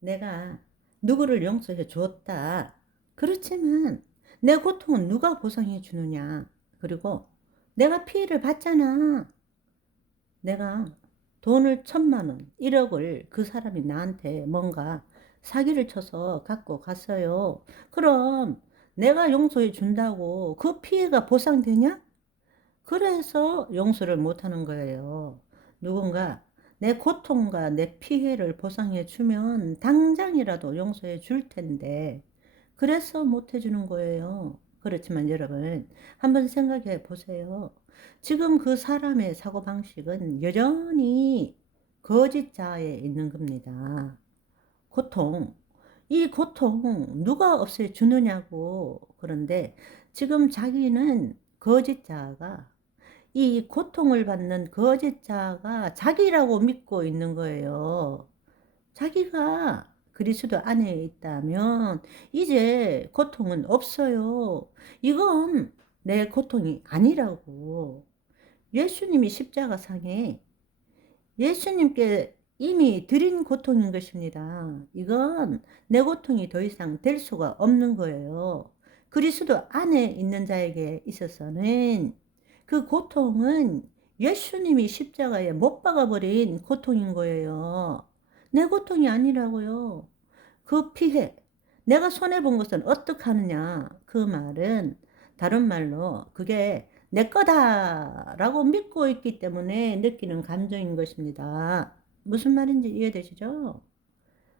내가 누구를 용서해 줬다. 그렇지만 내 고통은 누가 보상해 주느냐. 그리고 내가 피해를 봤잖아. 내가 돈을 1,000만 원, 1억을 그 사람이 나한테 뭔가 사기를 쳐서 갖고 갔어요. 그럼 내가 용서해 준다고 그 피해가 보상되냐? 그래서 용서를 못하는 거예요. 누군가 내 고통과 내 피해를 보상해 주면 당장이라도 용서해 줄 텐데, 그래서 못 해주는 거예요. 그렇지만 여러분, 한번 생각해 보세요. 지금 그 사람의 사고방식은 여전히 거짓자에 있는 겁니다. 고통, 이 고통 누가 없애주느냐고. 그런데 지금 자기는 거짓자가, 이 고통을 받는 거짓자가 자기라고 믿고 있는 거예요. 자기가 그리스도 안에 있다면 이제 고통은 없어요. 이건 내 고통이 아니라고. 예수님이 십자가상에 예수님께 이미 드린 고통인 것입니다. 이건 내 고통이 더 이상 될 수가 없는 거예요. 그리스도 안에 있는 자에게 있어서는 그 고통은 예수님이 십자가에 못 박아버린 고통인 거예요. 내 고통이 아니라고요. 그 피해, 내가 손해본 것은 어떡하느냐. 그 말은 다른 말로 그게 내 거다라고 믿고 있기 때문에 느끼는 감정인 것입니다. 무슨 말인지 이해되시죠?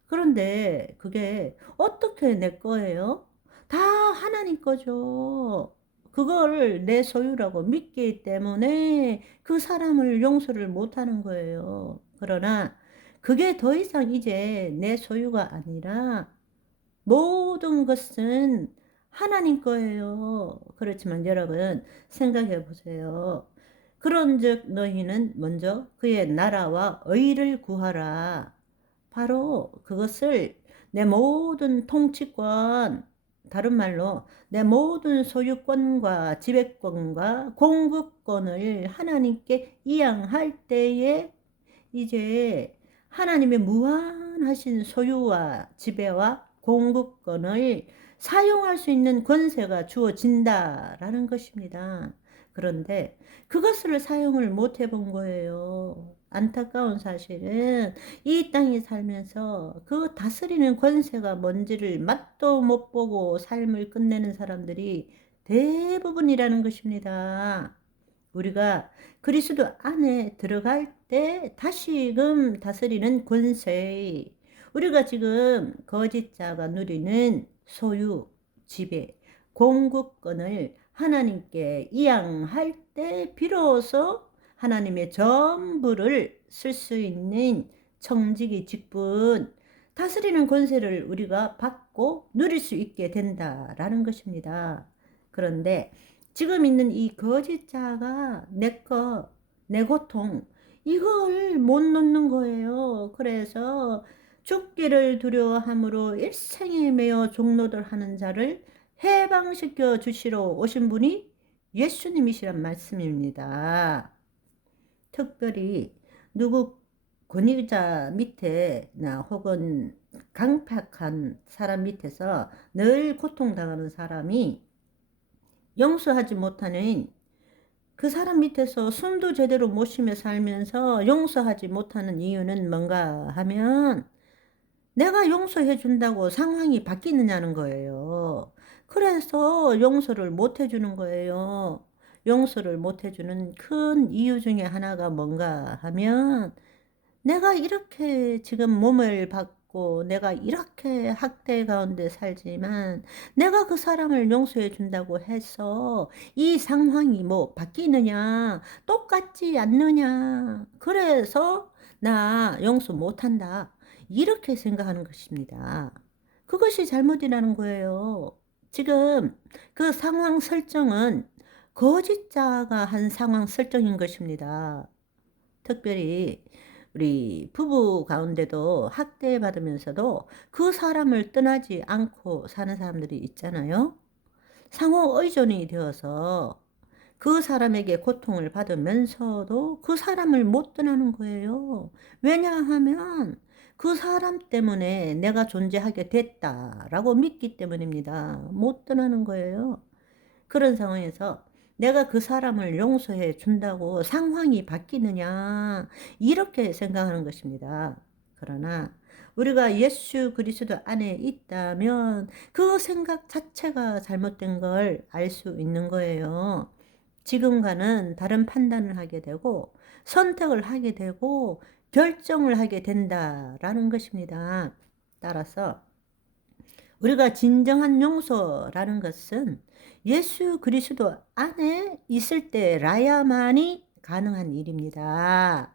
그런데 그게 어떻게 내 거예요? 다 하나님 거죠. 그걸 내 소유라고 믿기 때문에 그 사람을 용서를 못하는 거예요. 그러나 그게 더 이상 이제 내 소유가 아니라 모든 것은 하나님 거예요. 그렇지만 여러분 생각해 보세요. 그런즉 너희는 먼저 그의 나라와 의를 구하라. 바로 그것을 내 모든 통치권, 다른 말로 내 모든 소유권과 지배권과 공급권을 하나님께 이양할 때에 이제 하나님의 무한하신 소유와 지배와 공급권을 사용할 수 있는 권세가 주어진다라는 것입니다. 그런데 그것을 사용을 못 해본 거예요. 안타까운 사실은 이 땅에 살면서 그 다스리는 권세가 뭔지를 맛도 못 보고 삶을 끝내는 사람들이 대부분이라는 것입니다. 우리가 그리스도 안에 들어갈 때 다시금 다스리는 권세, 우리가 지금 거짓자가 누리는 소유, 지배, 공급권을 하나님께 이양할 때 비로소 하나님의 전부를 쓸 수 있는 청지기 직분, 다스리는 권세를 우리가 받고 누릴 수 있게 된다라는 것입니다. 그런데 지금 있는 이 거짓자가 내 것, 내 고통, 이걸 못 놓는 거예요. 그래서 죽기를 두려워함으로 일생에 매여 종노들 하는 자를 해방시켜 주시러 오신 분이 예수님이시란 말씀입니다. 특별히 누구 권위자 밑에나 혹은 강팍한 사람 밑에서 늘 고통당하는 사람이 용서하지 못하는, 그 사람 밑에서 숨도 제대로 못 쉬며 살면서 용서하지 못하는 이유는 뭔가 하면 내가 용서해 준다고 상황이 바뀌느냐는 거예요. 그래서 용서를 못 해주는 거예요. 용서를 못 해주는 큰 이유 중에 하나가 뭔가 하면 내가 이렇게 지금 몸을 받고 내가 이렇게 학대 가운데 살지만 내가 그 사람을 용서해 준다고 해서 이 상황이 뭐 바뀌느냐, 똑같지 않느냐, 그래서 나 용서 못한다, 이렇게 생각하는 것입니다. 그것이 잘못이라는 거예요. 지금 그 상황 설정은 거짓자가 한 상황 설정인 것입니다. 특별히 우리 부부 가운데도 학대받으면서도 그 사람을 떠나지 않고 사는 사람들이 있잖아요. 상호 의존이 되어서 그 사람에게 고통을 받으면서도 그 사람을 못 떠나는 거예요. 왜냐하면 그 사람 때문에 내가 존재하게 됐다라고 믿기 때문입니다. 못 떠나는 거예요. 그런 상황에서 내가 그 사람을 용서해 준다고 상황이 바뀌느냐 이렇게 생각하는 것입니다. 그러나 우리가 예수 그리스도 안에 있다면 그 생각 자체가 잘못된 걸 알 수 있는 거예요. 지금과는 다른 판단을 하게 되고 선택을 하게 되고 결정을 하게 된다라는 것입니다. 따라서 우리가 진정한 용서라는 것은 예수 그리스도 안에 있을 때라야만이 가능한 일입니다.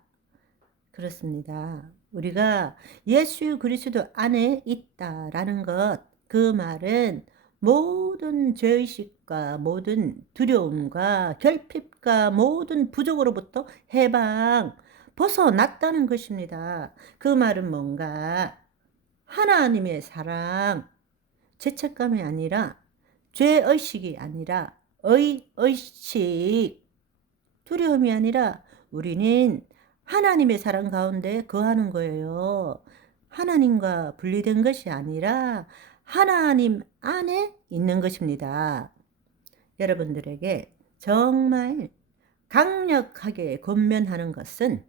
그렇습니다. 우리가 예수 그리스도 안에 있다라는 것, 그 말은 모든 죄의식과 모든 두려움과 결핍과 모든 부족으로부터 해방, 벗어났다는 것입니다. 그 말은 뭔가 하나님의 사랑, 죄책감이 아니라 죄의식이 아니라 의식, 두려움이 아니라 우리는 하나님의 사랑 가운데 거하는 거예요. 하나님과 분리된 것이 아니라 하나님 안에 있는 것입니다. 여러분들에게 정말 강력하게 권면하는 것은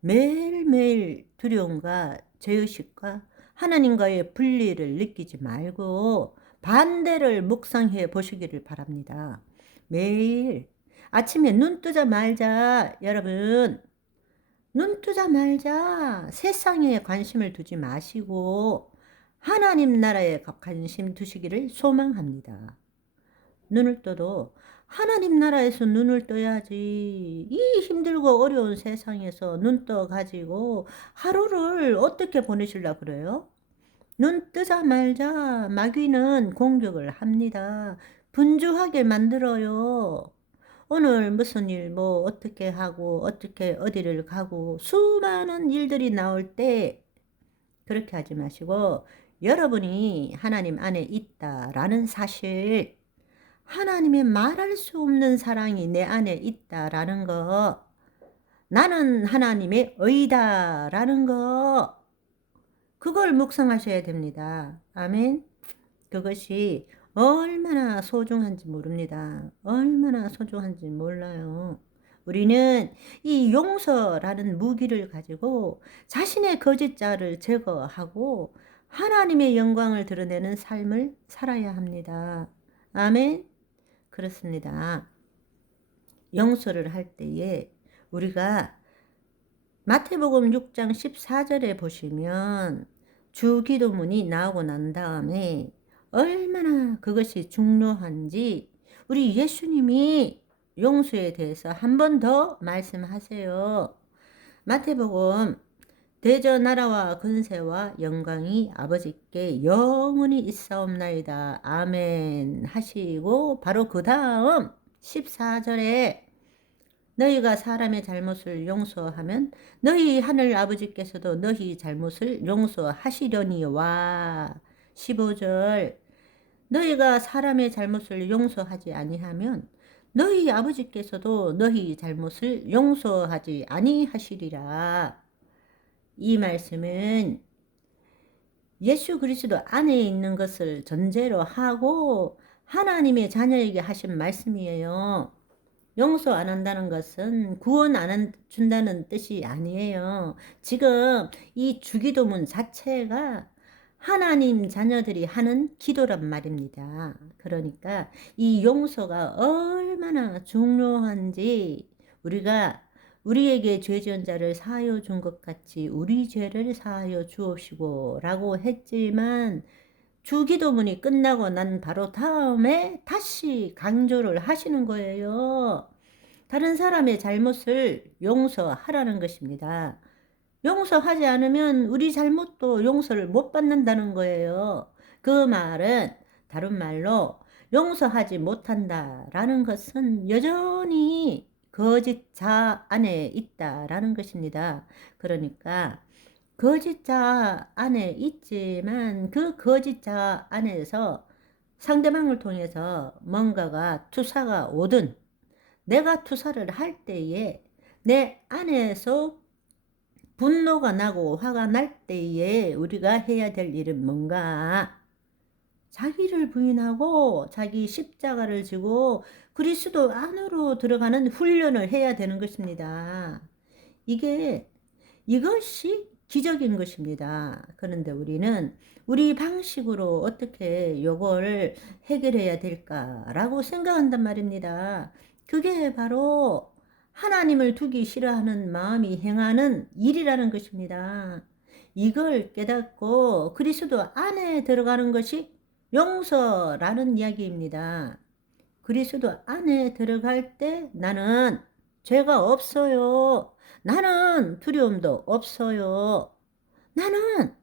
매일매일 두려움과 죄의식과 하나님과의 분리를 느끼지 말고 반대를 묵상해 보시기를 바랍니다. 매일 아침에 눈 뜨자마자 여러분 눈 뜨자마자 세상에 관심을 두지 마시고 하나님 나라에 관심 두시기를 소망합니다. 눈을 떠도 하나님 나라에서 눈을 떠야지. 이 힘들고 어려운 세상에서 눈 떠가지고 하루를 어떻게 보내시려고 그래요? 눈 뜨자마자 마귀는 공격을 합니다. 분주하게 만들어요. 오늘 무슨 일, 뭐 어떻게 하고 어떻게 어디를 가고 수많은 일들이 나올 때 그렇게 하지 마시고 여러분이 하나님 안에 있다라는 사실, 하나님의 말할 수 없는 사랑이 내 안에 있다라는 거, 나는 하나님의 의다라는 거, 그걸 묵상하셔야 됩니다. 아멘. 그것이 얼마나 소중한지 모릅니다. 얼마나 소중한지 몰라요. 우리는 이 용서라는 무기를 가지고 자신의 거짓자를 제거하고 하나님의 영광을 드러내는 삶을 살아야 합니다. 아멘. 그렇습니다. 용서를 할 때에 우리가 마태복음 6장 14절에 보시면 주기도문이 나오고 난 다음에 얼마나 그것이 중요한지 우리 예수님이 용서에 대해서 한 번 더 말씀하세요. 마태복음 대저 나라와 근세와 영광이 아버지께 영원히 있사옵나이다. 아멘 하시고 바로 그 다음 14절에 너희가 사람의 잘못을 용서하면 너희 하늘 아버지께서도 너희 잘못을 용서하시려니와 15절 너희가 사람의 잘못을 용서하지 아니하면 너희 아버지께서도 너희 잘못을 용서하지 아니하시리라. 이 말씀은 예수 그리스도 안에 있는 것을 전제로 하고 하나님의 자녀에게 하신 말씀이에요. 용서 안 한다는 것은 구원 안 준다는 뜻이 아니에요. 지금 이 주기도문 자체가 하나님 자녀들이 하는 기도란 말입니다. 그러니까 이 용서가 얼마나 중요한지 우리가 우리에게 죄 지은 자를 사하여 준 것 같이 우리 죄를 사하여 주옵시고 라고 했지만 주기도문이 끝나고 난 바로 다음에 다시 강조를 하시는 거예요. 다른 사람의 잘못을 용서하라는 것입니다. 용서하지 않으면 우리 잘못도 용서를 못 받는다는 거예요. 그 말은 다른 말로 용서하지 못한다라는 것은 여전히 거짓자 안에 있다라는 것입니다. 그러니까 거짓자 안에 있지만 그 거짓자 안에서 상대방을 통해서 뭔가가 투사가 오든 내가 투사를 할 때에 내 안에서 분노가 나고 화가 날 때에 우리가 해야 될 일은 뭔가? 자기를 부인하고 자기 십자가를 지고 그리스도 안으로 들어가는 훈련을 해야 되는 것입니다. 이것이 기적인 것입니다. 그런데 우리는 우리 방식으로 어떻게 요걸 해결해야 될까라고 생각한단 말입니다. 그게 바로 하나님을 두기 싫어하는 마음이 행하는 일이라는 것입니다. 이걸 깨닫고 그리스도 안에 들어가는 것이 용서라는 이야기입니다. 그리스도 안에 들어갈 때 나는 죄가 없어요. 나는 두려움도 없어요. 나는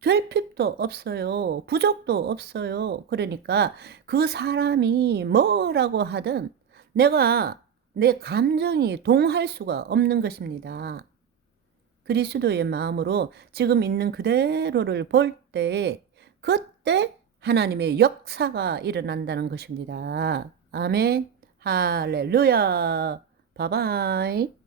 결핍도 없어요. 부족도 없어요. 그러니까 그 사람이 뭐라고 하든 내가 내 감정이 동할 수가 없는 것입니다. 그리스도의 마음으로 지금 있는 그대로를 볼 때 그때 하나님의 역사가 일어난다는 것입니다. 아멘. 할렐루야. 바바이.